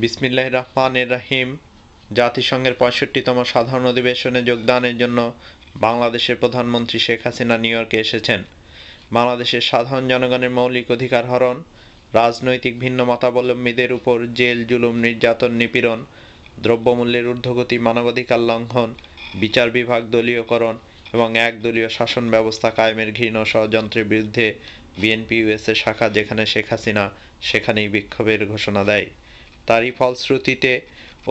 বিসমিল্লাহির রহমানির রহিম। জাতিসংঘের ৬৫তম সাধারণ অধিবেশনে যোগদানের জন্য বাংলাদেশের প্রধানমন্ত্রী শেখ হাসিনা নিউ ইয়র্কে এসেছেন। বাংলাদেশের সাধারণ জনগণের মৌলিক অধিকার হরণ, রাজনৈতিক ভিন্ন মতাবলম্বীদের উপর জেল, জুলুম, নির্যাতন, নিপীড়ন, দ্রব্যমূল্যের ঊর্ধ্বগতি, মানবাধিকার লঙ্ঘন, বিচার বিভাগ দলীয়করণ এবং একদলীয় শাসন ব্যবস্থা কায়েমের ঘৃণ্য ষড়যন্ত্রের বিরুদ্ধে বিএনপি ইউএসএ শাখা যেখানে শেখ হাসিনা সেখানেই বিক্ষোভের ঘোষণা দেয়। তারই ফলশ্রুতিতে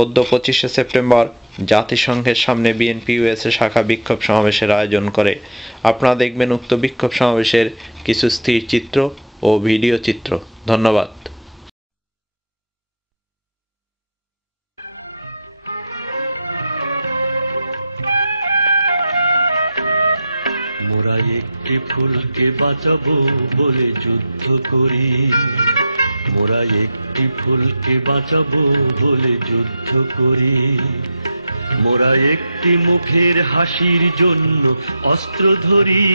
অদ্য ২৫শে সেপ্টেম্বর জাতিসংঘের সামনে বিএনপি ইউএসএ শাখা বিক্ষোভ সমাবেশের আয়োজন করে। আপনারা দেখবেন উক্ত বিক্ষোভ সমাবেশের কিছু স্থির চিত্র ও ভিডিও চিত্র। ধন্যবাদ। মোরা একটি ফুলকে বাঁচাবো বলে যুদ্ধ করি, মোরা একটি ফুলকে বাঁচাবো বলে যুদ্ধ করি, মোরা একটি মুখের হাসির জন্য অস্ত্র ধরি,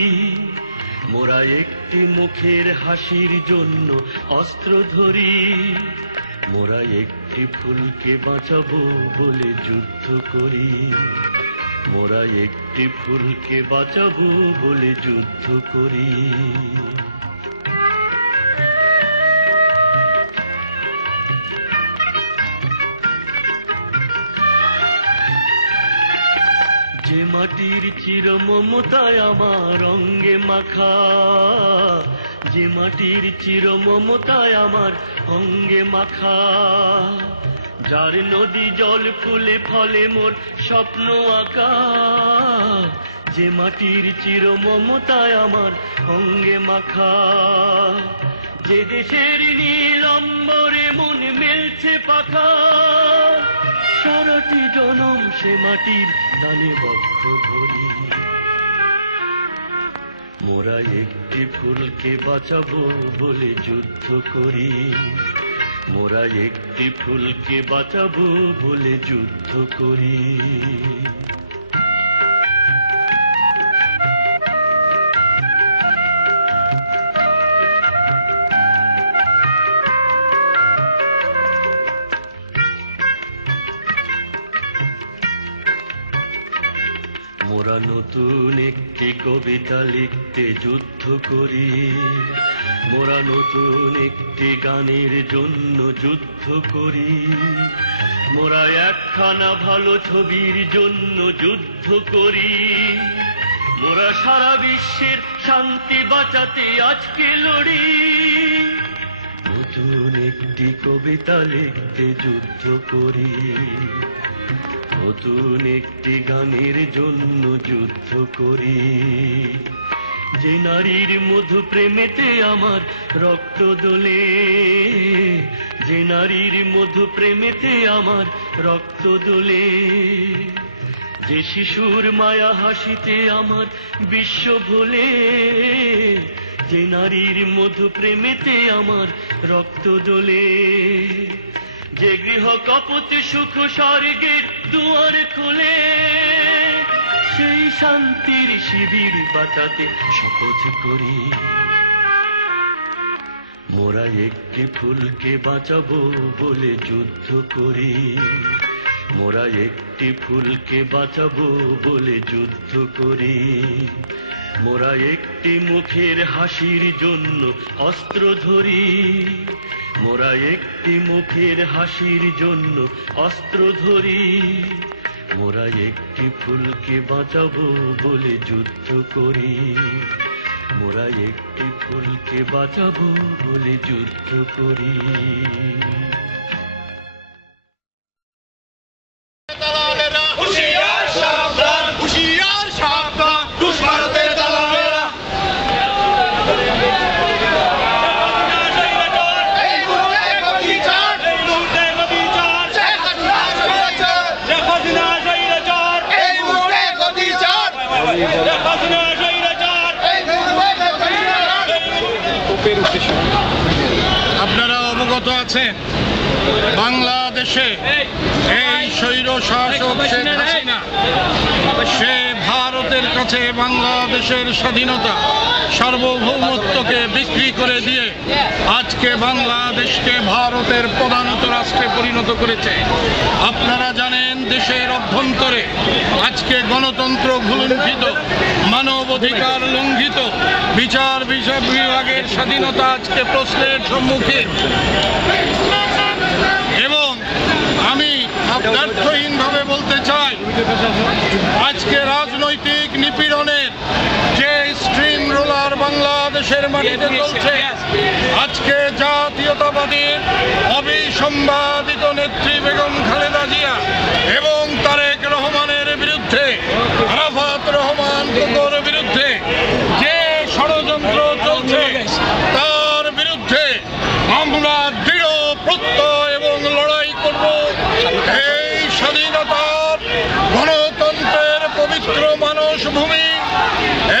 মোরা একটি মুখের হাসির জন্য অস্ত্র ধরি, মোরা একটি ফুলকে বাঁচাবো বলে যুদ্ধ করি, মোরা একটি ফুলকে বাঁচাবো বলে যুদ্ধ করি। যে মাটির চির মমতায় আমার অঙ্গে মাখা, যে মাটির চির মমতায় আমার অঙ্গে মাখা, যার নদী জল ফুলে ফলে মোর স্বপ্ন আঁকা, যে মাটির চির মমতায় আমার অঙ্গে মাখা, যে দেশের নীল অম্বরে মন মেলছে পাখা, সারাটি জনম সে মাটির দানে বক্ষ ধরি, মোরা একটি ফুলকে বাঁচাবো বলে যুদ্ধ করি, মোরা একটি ফুলকে বাঁচাবো বলে যুদ্ধ করি। মোরা নতুন একটি কবিতা লিখতে যুদ্ধ করি, মোরা নতুন একটি গানের জন্য যুদ্ধ করি, মোরা একখানা ভালো ছবির জন্য যুদ্ধ করি, মোরা সারা বিশ্বের শান্তি বাঁচাতে আজকে লড়ি, নতুন একটি কবিতা লিখতে যুদ্ধ করি, নতুন একটি গানের জন্য যুদ্ধ করি, যে নারীর মধু প্রেমেতে আমার রক্ত দোলে, যে নারীর মধু প্রেমেতে আমার রক্ত দোলে, যে শিশুর মায়া হাসিতে আমার বিশ্ব ভোলে, যে নারীর মধু প্রেমেতে আমার রক্ত দোলে, যে গৃহ কপতি সুখ স্বর্গের দুয়ার খুলে, সেই শান্তির শিবির বাঁচাতে শপথ করি, মোরা একটি ফুলকে বাঁচাবো বলে যুদ্ধ করি, মোরা একটি ফুলকে বাঁচাবো বলে যুদ্ধ করি, মোরা একটি মুখের হাসির জন্য অস্ত্র ধরি, মোরা একটি মুখের হাসির জন্য অস্ত্র ধরি, মোরা একটি ফুলকে বাঁচাবো বলে যুদ্ধ করি, মোরা একটি ফুলকে বাঁচাবো বলে যুদ্ধ করি। আপনারা অবগত আছেন বাংলাদেশে এই স্বৈর শাসক শেখ হাসিনা সে ভারতের কাছে বাংলাদেশের স্বাধীনতা সার্বভৌমত্বকে বিক্রি করে দিয়ে আজকে বাংলাদেশকে ভারতের প্রধানত রাষ্ট্রে পরিণত করেছে। আপনারা জানেন দেশের অভ্যন্তরে আজকে গণতন্ত্র ভুলুণ্ঠিত, মানবাধিকার লঙ্ঘিত, বিচার বিভাগের স্বাধীনতা আজকে প্রশ্নের সম্মুখীন। এবং আমি ব্যর্থহীনভাবে বলতে চাই, আজকে রাজনৈতিক নিপীড়নের যে স্ট্রিম রোলার বাংলাদেশের মাটিতে চলছে, আজকে জাতীয়তাবাদীর অবিসংবাদিত নেত্রী বেগম খালেদা জিয়া এবং তারেক রহমানের বিরুদ্ধে, আরাফাত রহমান কোকোর বিরুদ্ধে যে ষড়যন্ত্র চলছে তার বিরুদ্ধে আমরা দৃঢ় প্রত্যয় এবং লড়াই করব। এই স্বাধীনতার গণতন্ত্রের পবিত্র মানসভূমি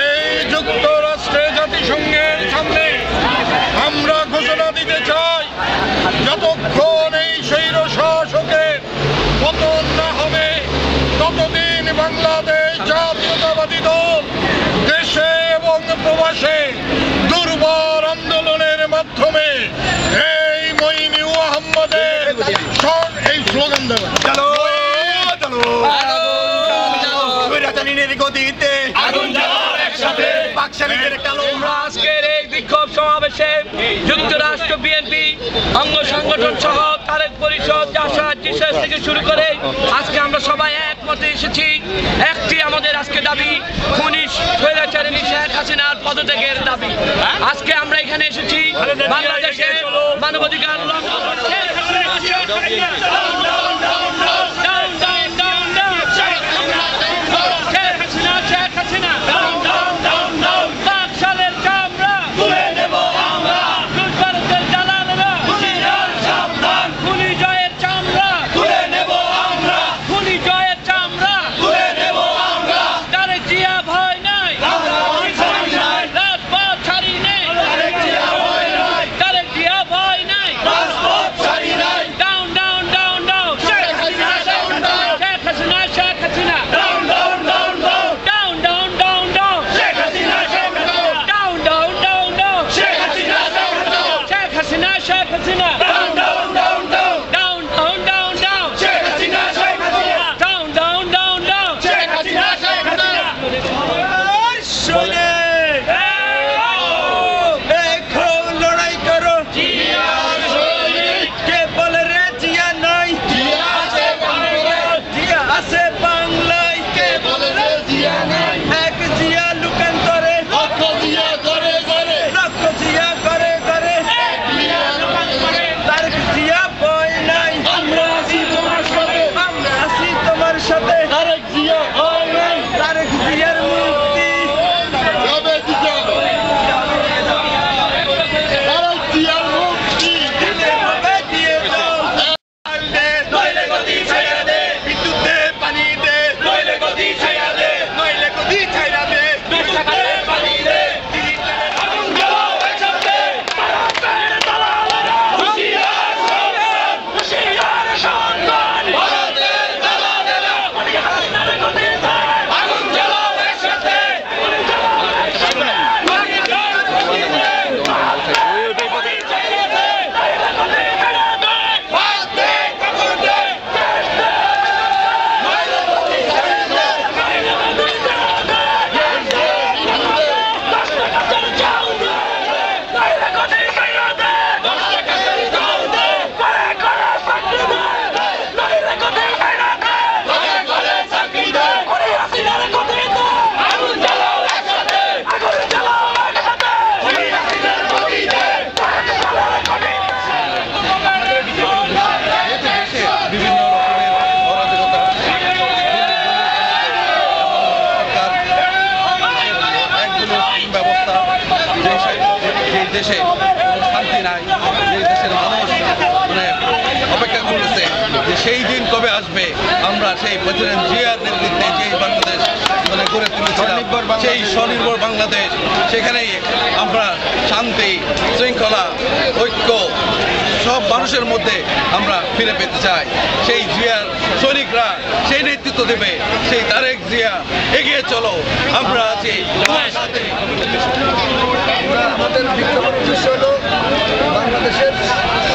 এই যুক্তরাষ্ট্রে জাতিসংঘের সামনে আমরা ঘোষণা দিতে চাই, যতক্ষণ এই স্বৈর শাসকের পতন না হবে ততদিন বাংলাদেশ জাতীয়তাবাদী দল দেশে এবং প্রবাসে দুর্বার আন্দোলনের মাধ্যমে এই মঈনী আহমদের এই স্লোগান দেবে, চলো চলো গতিতে আগুন জ্বালাও একসাথে পাকশালীদের কালো। আজকের এই বিক্ষোভ সমাবেশে যুক্তরাষ্ট্র বিএনপি অঙ্গ সংগঠন সহ তারেক পরিষদ, জাসাদ, জিসাস থেকে শুরু করে আজকে আমরা সবাই একমতে এসেছি। একটি আমাদের আজকে দাবি, খুনি স্বৈরাচারিণী শেখ হাসিনার পদত্যাগের দাবি। আজকে আমরা এখানে এসেছি বাংলাদেশে মানবাধিকার দেশে শান্তি নাই, যে দেশের মানুষ অপেক্ষা করতেছে যে সেই দিন কবে আসবে আমরা সেই প্রেসিডেন্ট জিয়ার নেতৃত্বে যে বাংলাদেশ গড়ে তুলেছিলাম, সেই স্বনির্ভর বাংলাদেশ, সেখানে আমরা শান্তি, শৃঙ্খলা, ঐক্য সব মানুষের মধ্যে আমরা ফিরে পেতে চাই। সেই জিয়ার সৈনিকরা সেই নেতৃত্ব দেবে, সেই তারেক জিয়া, এগিয়ে চলো, আমরা আছি তোমার সাথে। আমাদের বিক্ষোভের উদ্দেশ্য হলো বাংলাদেশের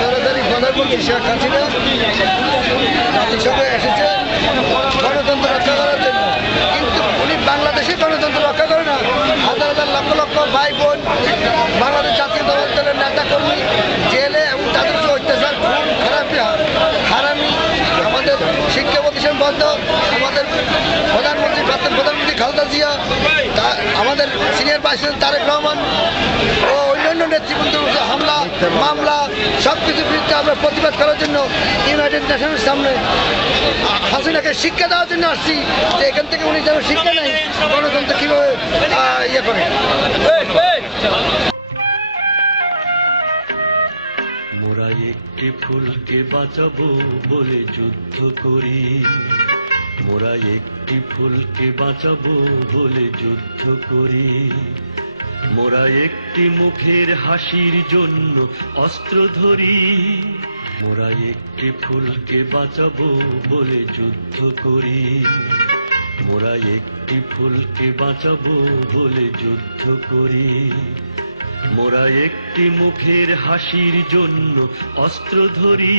সরকারি প্রধানমন্ত্রী শেখ হাসিনা জাতিসংঘে এসেছে গণতন্ত্র রক্ষা করার জন্য, কিন্তু উনি বাংলাদেশে গণতন্ত্র রক্ষা করে না। হাজার হাজার লক্ষ লক্ষ ভাই বোন বাংলাদেশ জাতীয়তাবাদী দলের নেতা কর্মী জেলে এবং তাদের উপর অত্যাচার, খুন, হারামি, আমাদের শিক্ষা প্রতিষ্ঠান বন্ধ, আমাদের প্রধানমন্ত্রী খালেদা জিয়া, আমাদের সিনিয়র প্রেসিডেন্ট তারেক রহমান ও অন্যান্য নেতৃবৃন্দের হামলা, মামলা সব কিছুর বিরুদ্ধে আমরা প্রতিবাদ করার জন্য ইউনাইটেড নেশনের সামনে হাসিনাকে শিক্ষা দেওয়ার জন্য আসছি, যে এখান থেকে উনি যেন শিক্ষা নেয় গণতন্ত্র কীভাবে ইয়ে করে। মোরা একটি ফুলকে বাঁচাবো বলে যুদ্ধ করি, মোরা একটি ফুলকে বাঁচাবো বলে যুদ্ধ করি, মোরা একটি মুখের হাসির জন্য অস্ত্র ধরি, মোরা একটি ফুলকে বাঁচাবো বলে যুদ্ধ করি, মোরা একটি ফুলকে বাঁচাবো বলে যুদ্ধ করি, মোরা একটি মুখের হাসির জন্য অস্ত্র ধরি।